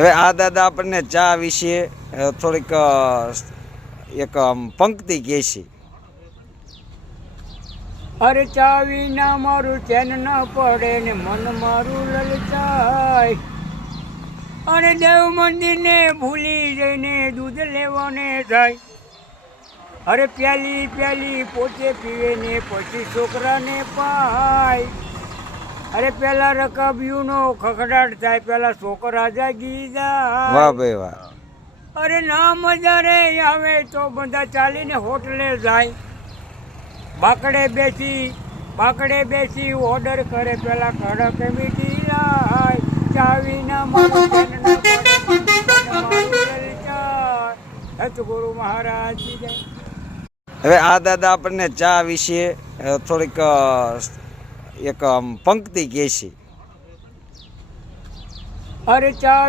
હવે આ દાદા આપણને ચા વિશે થોડીક એક પંક્તિ કહે છે. અરે ચા વિના મારું ચેન ન પડે ને મન મારું લલચાય. અને દેવ મંદિરને ભૂલી જઈને દૂધ લેવાને જાય. અરે પ્યાલી પ્યાલી પોતે પીવે ને પછી છોકરાને પાય. અરે પેલા રકાબીઓનો ખખડાટ થાય, પેલા છોકરા જાગી જાય. વાહ ભાઈ વાહ. અરે ના મજા રે આવે તો બધા ચાલીને હોટલે જાય. બાકડે બેસી ઓર્ડર કરે, પેલા કડક મીઠી લાય. ચાવીના મારું ચેન ન પડે, મારું લલચાય. સતગુરુ મહારાજ કી જય. હવે આ દાદા આપણને ચા વિશે થોડીક એક પંક્તિ કહે છે. અરે ચા